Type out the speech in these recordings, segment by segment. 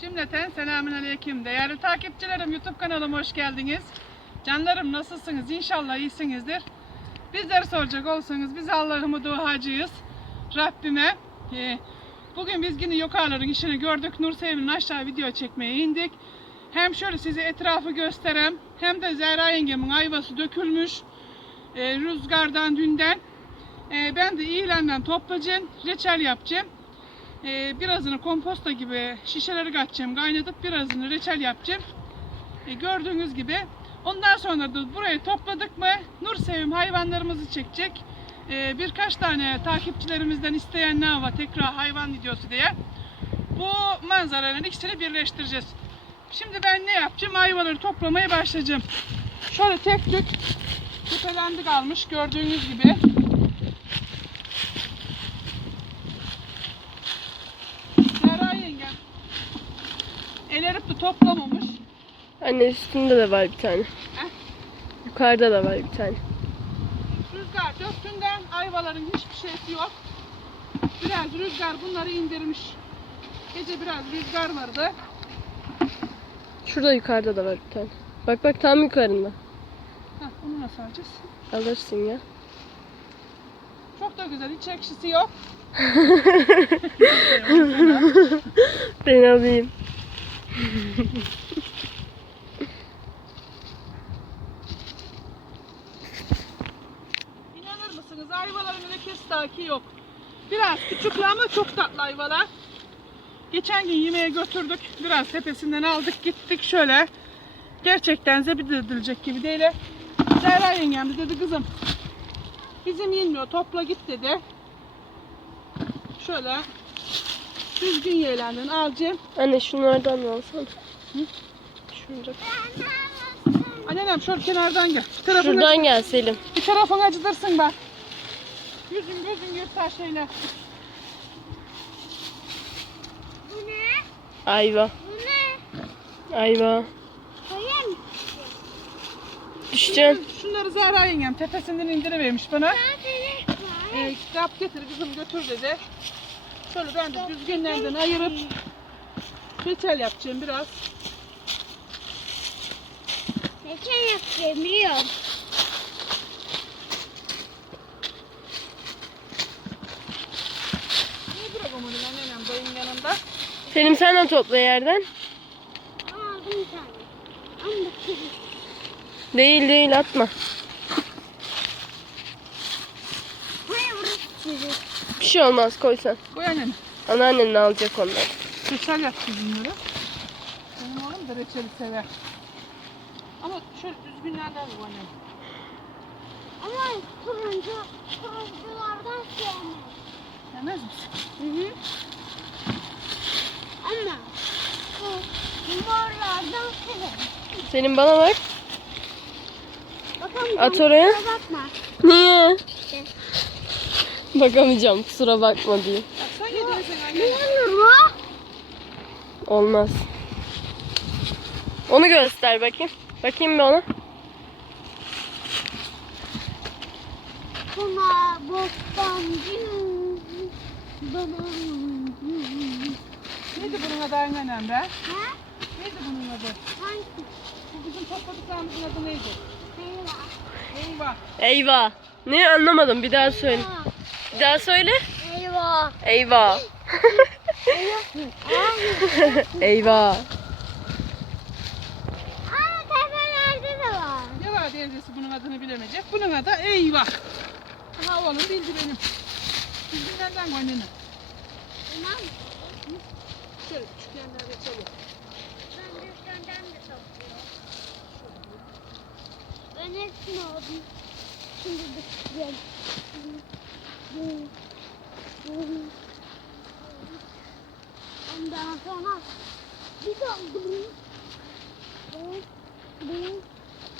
Cümleten selamün aleyküm. Değerli takipçilerim YouTube kanalıma hoş geldiniz. Canlarım nasılsınız? İnşallah iyisinizdir. Bizleri soracak olsanız biz Allah'ımı duacıyız. Rabbime. e, bugün biz yine yukarıların işini gördük. Nur Sevim'in aşağı video çekmeye indik. Hem şöyle size etrafı gösterem hem de Zehra yengemin ayvası dökülmüş. E, rüzgardan dünden. E, ben de iğlenden toplayacağım. Reçel yapacağım. Ee, birazını komposta gibi şişeleri katacağım, kaynatıp birazını reçel yapacağım. Ee, gördüğünüz gibi. Ondan sonra da burayı topladık mı Nur Sevim hayvanlarımızı çekecek. Ee, birkaç tane takipçilerimizden isteyen ne var tekrar hayvan videosu diye. Bu manzaraların ikisini birleştireceğiz. Şimdi ben ne yapacağım? Hayvanları toplamaya başlayacağım. Şöyle tek tük tepelendi kalmış gördüğünüz gibi. Zehra yengem. Erip de toplamamış. Anne üstünde de var bir tane. Heh. Yukarıda da var bir tane. Rüzgar döktüğünden ayvaların hiçbir şeysi yok. Biraz rüzgar bunları indirmiş. Gece biraz rüzgar vardı. Şurada yukarıda da var bir tane. Bak bak tam yukarında. Heh, bunu nasıl alacağız? Alırsın ya. Çok da güzel. Hiç ekşisi yok. Ben alayım. İnanır mısınız? Ayvaların lekesi dahi yok. Biraz küçük ama çok tatlı ayvalar. Geçen gün yemeğe götürdük. Biraz tepesinden aldık gittik şöyle. Gerçekten zebit edilecek gibi değil. Zehra yengem de dedi kızım. Bizim yenmiyor topla git dedi. Şöyle düzgün yeğlendin alacağım. Anne şunlardan da alsana. Hı? Şurada. Annenem şöyle kenardan gel. Bir tarafını, Şuradan gel Selim. bir tarafını acıtırsın bak. Yüzün gözün yırtar şeyler. Bu ne? Ayva. Bu ne? Ayva. Koyayım. Düşeceksin. Şunları Zehra yengem tepesinden indirivermiş bana. Ee, kitap getir kızım götür dedi. Şöyle ben de düzgünlerden ayırıp reçel yapacağım biraz. Geçen yaptım biliyorum. Niye yanında? Selim sen de topla yerden. Aldım bir tane. Ama. Değil değil atma. Hayır kırık. Bir şey olmaz koy sen. Koy annem. Anneannen alacak onları. Reçel yapacağız bunları. Benim oğlum da reçeli sever. Ama şöyle düzgünlerden bu annem. Ama turuncu, turunculardan sevmem. Yemez misin? Hı hı. Ama bu morlardan severim. Selim bana bak. Bakalım. At oraya. Bakma. Niye? Bakamayacağım kusura bakma diye. Sen yedirirsin Ne annem. olur mu? Olmaz. Onu göster bakayım. Bakayım bir ona. Buna bostancı. Bana. Neydi bunun adı annenem be? Ha? Neydi bunun adı? Hangi? Bu bizim topladıklarımızın adı neydi? Eyvah. Eyvah. Eyvah. Ne anlamadım bir daha söyle. Bir daha söyle. Eyvah. Eyvah. Eyvah. Ama tepelerde de var. Ne var teyzesi bunun adını bilemeyecek. Bunun adı Eyvah. Aha oğlum bildi benim. Düzgünlerden koy nene. Tamam. Şöyle küçük yerlerde çalıyor. Ben dükkenden de topluyorum. Ben hepsini aldım. Şimdi bitireceğim. Ondan sonra bir doldu.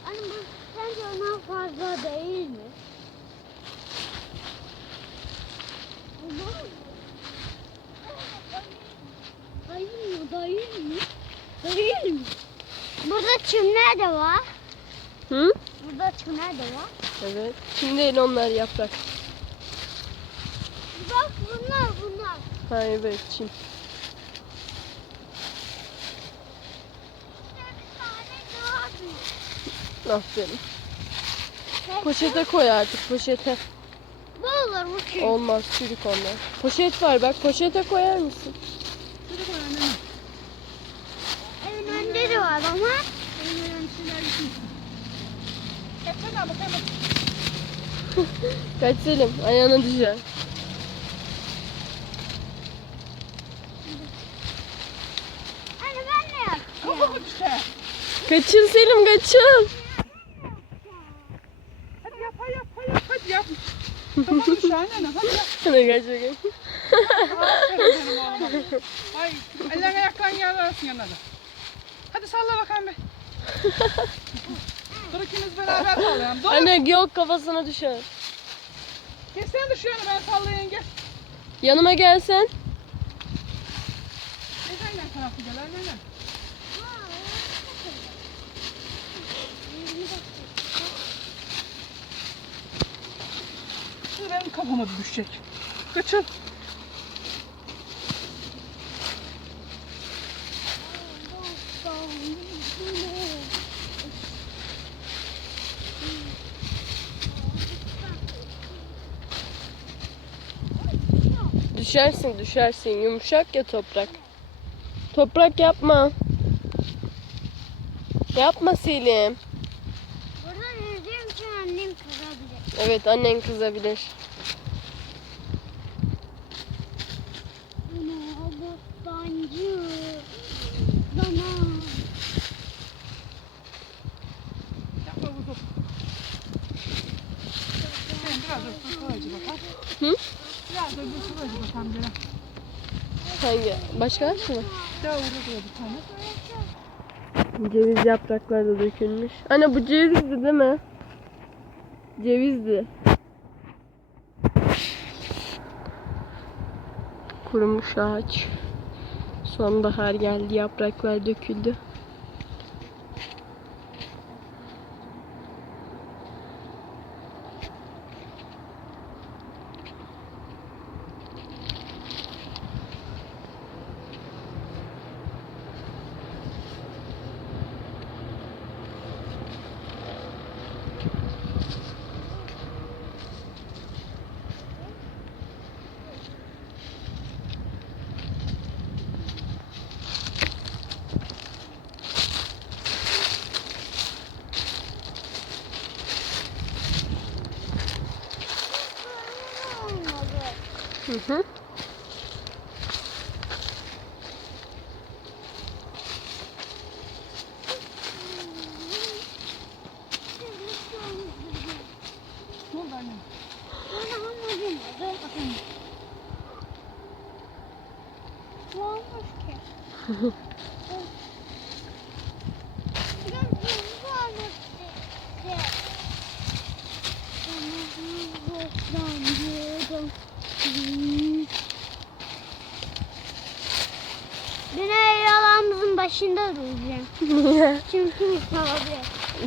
Hani bu sence ondan fazla değil mi? Hayır mı? Değil mi? Değil mi? Burada çimler de var. Hı? Burada çimler de var. Evet. El onlar yaprak. Kaybetçim. Aferin. Poşete koy artık poşete. Bu olur mu ki? Olmaz çürük onlar. Poşet var bak poşete koyar mısın? Çürük var anne. Evin önünde de var ama. Evin önünde de var. Kaç Selim ayağına düşer. Kaçın Selim kaçın. Hadi yap hadi yap hadi yap hadi yap. Düşer annene hadi yap. Hadi kaç bakayım. Ay ellerini ayaklarını yarlarsın yanına da. Hadi salla bakalım bir. Dur ikimiz beraber sallayalım. Dur. Anne yok kafasına düşer. Kessen düşüyor ben sallayayım gel. Yanıma gelsen. Neden yan tarafı gel annene? Şimdi benim kafama da düşecek. Kaçın. Düşersin düşersin yumuşak ya toprak. Toprak yapma. Yapma Selim. Burada yüzdüğüm için annem. Evet annen kızabilir. Bostancı. Bana. Biraz bakalım. Hı? Biraz dur şuracı bakalım. Hangi? Başka ağaç mı? Daha orada dur bir tane. Ceviz yaprakları da dökülmüş. Anne bu cevizdi değil mi? Cevizdi. Kurumuş ağaç. Sonbahar geldi, yapraklar döküldü. Hı.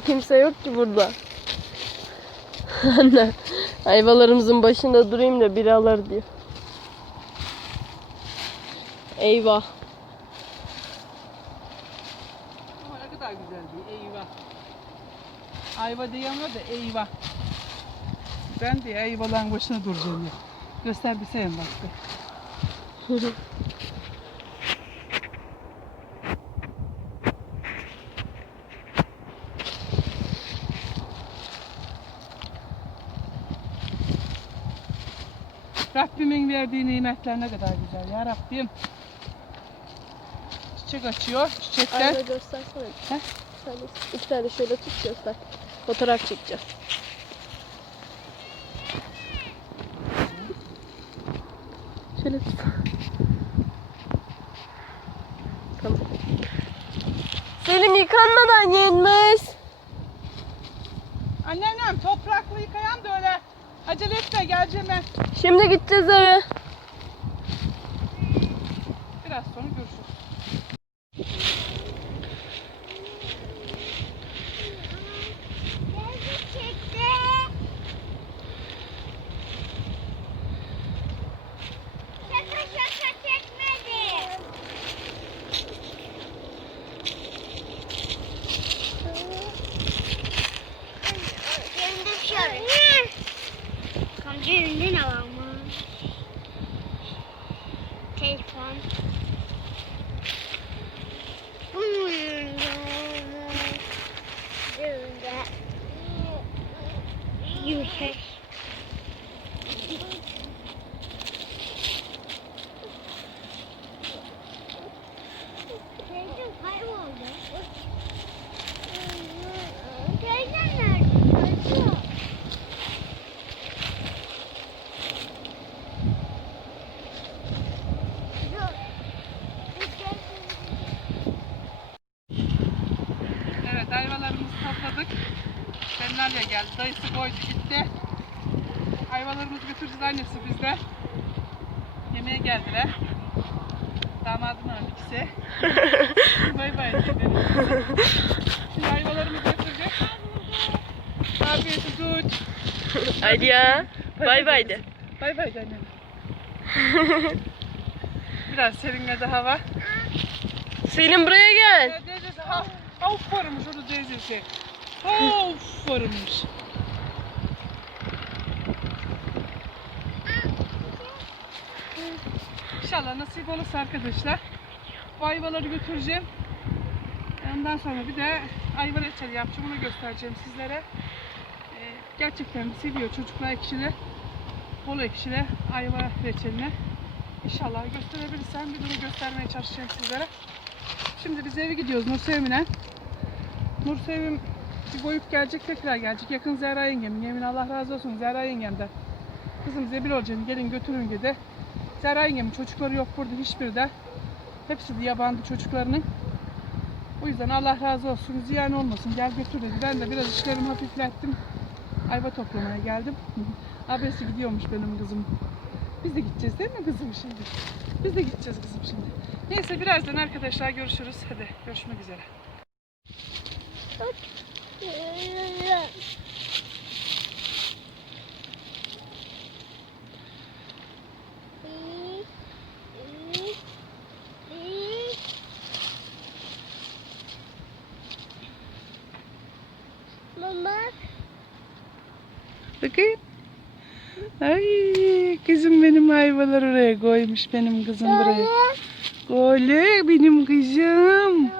Kimse yok ki burada. Anne, ayvalarımızın başında durayım da biri alır diyor. Eyvah. Ama ne kadar güzel diyor. Eyvah. Ayva diyemiyor da eyvah. Ben de eyvaların başına duracağım ya. Göster bir sevim bak. Rabbimin verdiği nimetler ne kadar güzel ya Rabbim. Çiçek açıyor. Çiçekler Ayva göstersene. Heh. İki tane şöyle tut göster. Fotoğraf çekeceğiz. Şöyle tut. Tamam. Selim yıkanmadan yenmez. Anneannem topraklı. Acele etme geleceğim ben. Şimdi gideceğiz eve. Biraz sonra görüşürüz. çekti. Şaka şaka çekmedi. Aldık. Benlerle geldi. Dayısı koydu gitti. Ayvalarımızı götüreceğiz annesi bizde. Yemeğe geldiler. Damadım var ikisi. bay bay dedi. Şimdi ayvalarımı götürecek. Afiyeti tut. Hadi ya. Bay bay de. Bay bay de annem. Biraz serinledi hava. Selim buraya gel. Ya of varmış orada teyzesi. Of varmış. İnşallah nasip olursa arkadaşlar bu ayvaları götüreceğim. Ondan sonra bir de ayva reçeli yapacağım onu göstereceğim sizlere. Ee, gerçekten seviyor çocuklar ekşili. Bol ekşili ayva reçelini. İnşallah gösterebilirsem bir bunu göstermeye çalışacağım sizlere. Şimdi biz eve gidiyoruz Nursevim'le. Nursevim bir boyup gelecek tekrar gelecek. Yakın Zehra yengemin. Yemin Allah razı olsun Zehra yengemden. Kızım Zebil hocam gelin götürün dedi. Zehra yengemin çocukları yok burada hiçbiri de. Hepsi de yabancı çocuklarının. O yüzden Allah razı olsun ziyan olmasın gel götür dedi. Ben de biraz işlerimi hafiflettim. Ayva toplamaya geldim. Abisi gidiyormuş benim kızım. Biz de gideceğiz değil mi kızım şimdi? Biz de gideceğiz kızım şimdi. Neyse birazdan arkadaşlar görüşürüz. Hadi görüşmek üzere. Mama. Bakayım. Ay kızım benim ayvalar oraya koymuş benim kızım buraya. Gole benim kızım.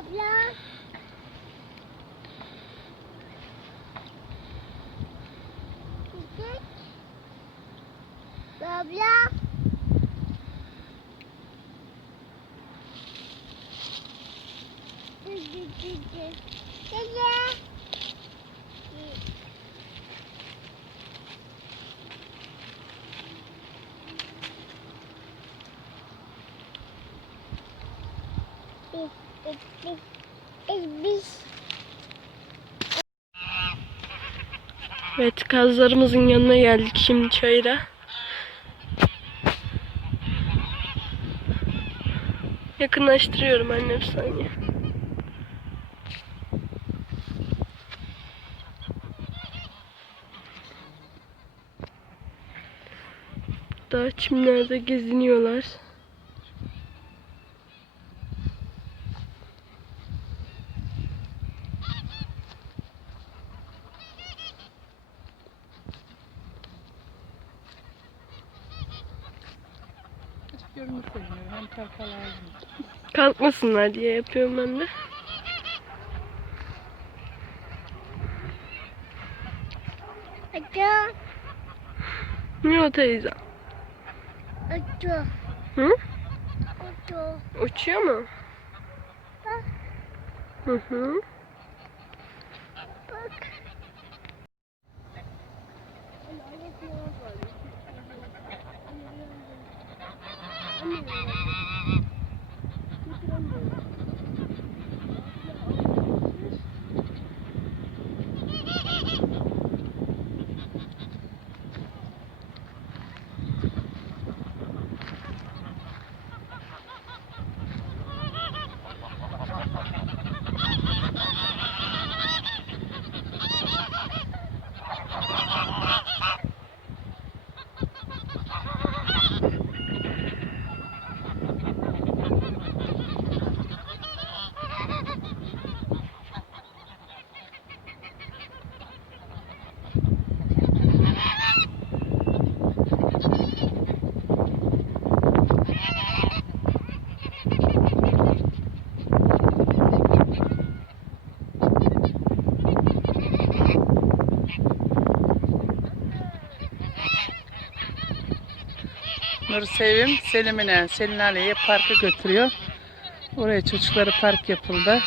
Evet kazlarımızın yanına geldik şimdi çayıra. Yakınlaştırıyorum anne bir saniye. Daha çimlerde geziniyorlar. Kalkmasınlar diye yapıyorum ben de. Acı. Ne teyze? Acı. Hı? Acı. Uçuyor mu? Bak. Hı hı. Bak. Nur Sevim Selim'ine, Selin Ali'ye parka götürüyor. Oraya çocukları park yapıldı.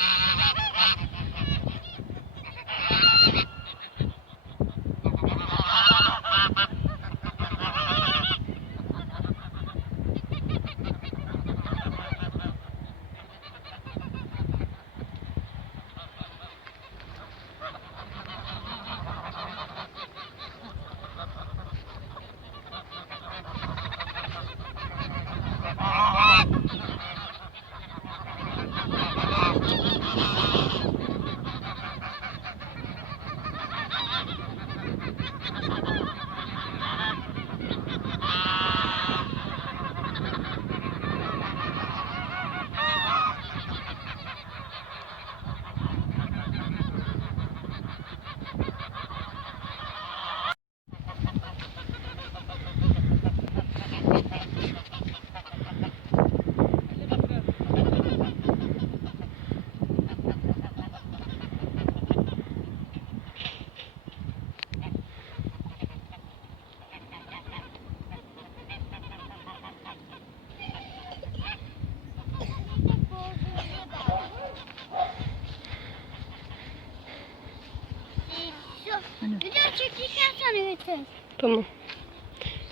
Götür. Tamam.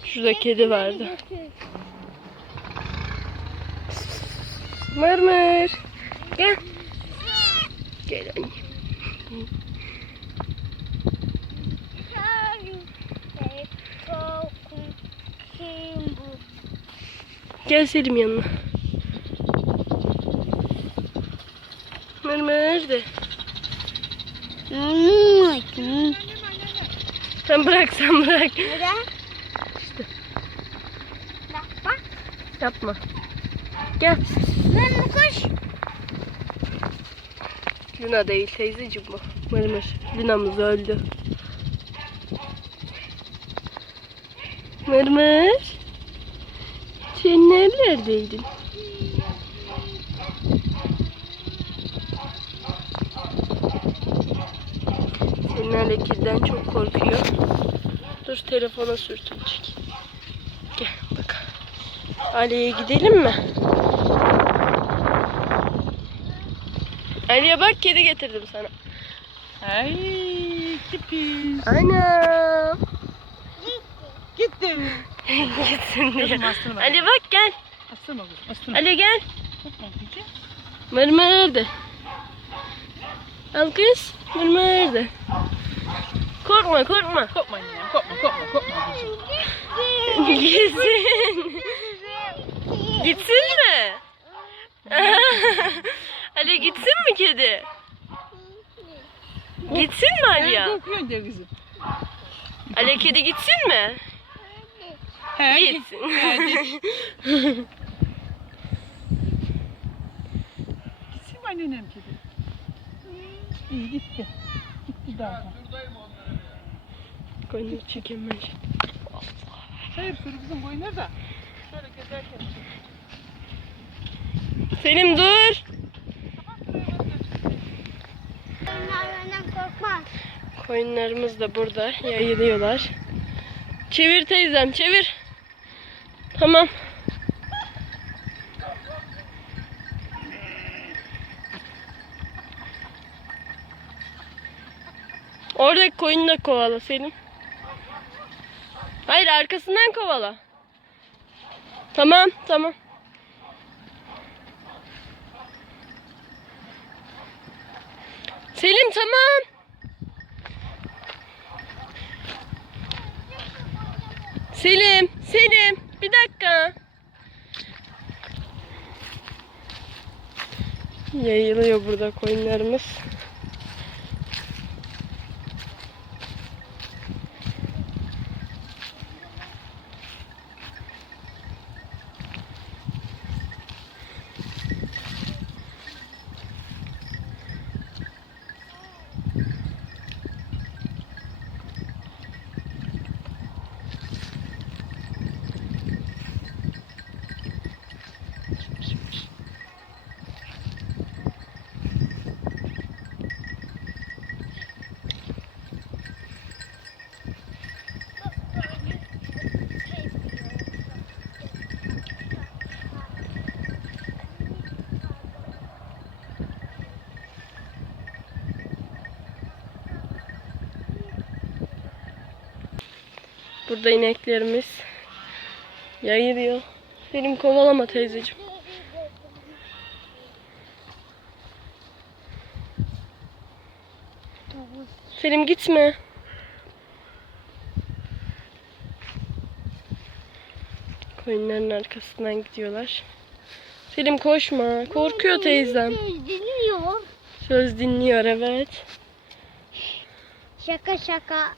Şurada kedi vardı. Götür. Mırmır. Gel. Gel anne. Gel Selim yanına. Mırmır de. Hmm. Sen bırak sen bırak. Neden? Bak bak. Yapma. Gel. Bu kuş. Luna değil teyzeciğim bu. Mırmır. Luna'mız öldü. Mırmır. Sen nerelerdeydin? Senin hareketten çok korkuyor. Dur telefona sürtünecek. Gel bak. Ali'ye gidelim mi? Ali'ye bak kedi getirdim sana. Ay tipi. Ana. Gitti. Gitsin diye. Ali bak gel. Astırma kızım. Astırma. Ali gel. Mırmır nerede? Al kız. Mırmır nerede? Korkma korkma. Korkma annem. Korkma korkma korkma. Gitsin. Gitsin mi? Ali gitsin mi kedi? Gitsin mi Ali ya? Korkuyorsun diye kızım. Ali kedi gitsin mi? He git. Gitsin. He git. Gitsin mi annenem kedi? İyi gitti. Gitti daha. Koyunu çekemez. Hayır sürü kızım boyu nerede? Şöyle gezerken. Selim dur. Onlar benden korkmaz. Koyunlarımız da burada yayılıyorlar. Çevir teyzem çevir. Tamam. Oradaki koyunu da kovala Selim. Hayır arkasından kovala. Tamam tamam. Selim tamam. Selim, Selim, bir dakika. Yayılıyor burada koyunlarımız. Burada ineklerimiz yayılıyor. Selim kovalama teyzeciğim. Selim gitme. Koyunların arkasından gidiyorlar. Selim koşma. Korkuyor teyzem. Dinliyor. Söz dinliyor evet. Şaka şaka.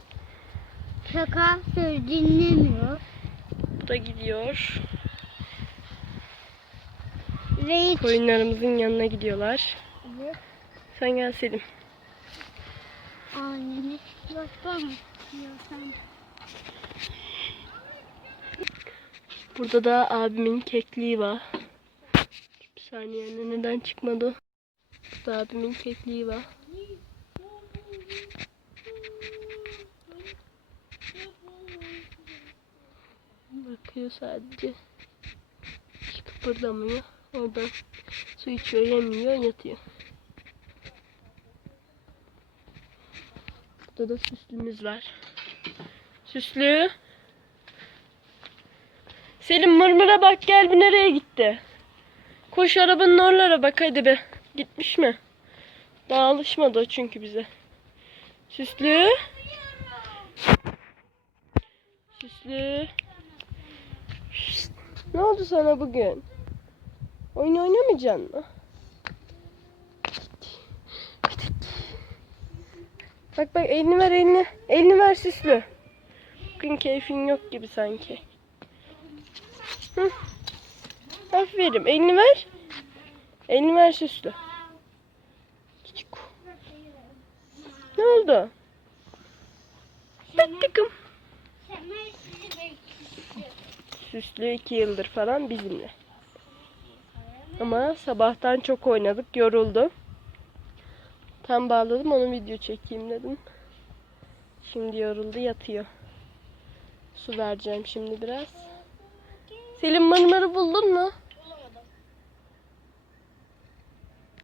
Şaka söz dinlemiyor. Bu da gidiyor. Ve hiç Koyunlarımızın yanına gidiyorlar. Evet. Sen gel Selim. annemi? Diyor sen. Burada da abimin kekliği var. Bir saniye neden çıkmadı? Burada abimin kekliği var. Bakıyor sadece. Hiç kıpırdamıyor. Oradan su içiyor, yemiyor, yatıyor. Burada da süslümüz var. Süslü. Selim mırmıra bak gel bir nereye gitti? Koş arabanın oralara bak hadi be. Gitmiş mi? Daha alışmadı o çünkü bize. Süslü. Süslü. Ne oldu sana bugün? Oyun oynamayacaksın mı? Bak bak elini ver elini. Elini ver süslü. Bugün keyfin yok gibi sanki. Hı. Aferin. Elini ver. Elini ver süslü. Ne oldu? Takım. Süslü iki yıldır falan bizimle. Ama sabahtan çok oynadık. Yoruldu. Tam bağladım onu video çekeyim dedim. Şimdi yoruldu yatıyor. Su vereceğim şimdi biraz. Selim mırmırı buldun mu?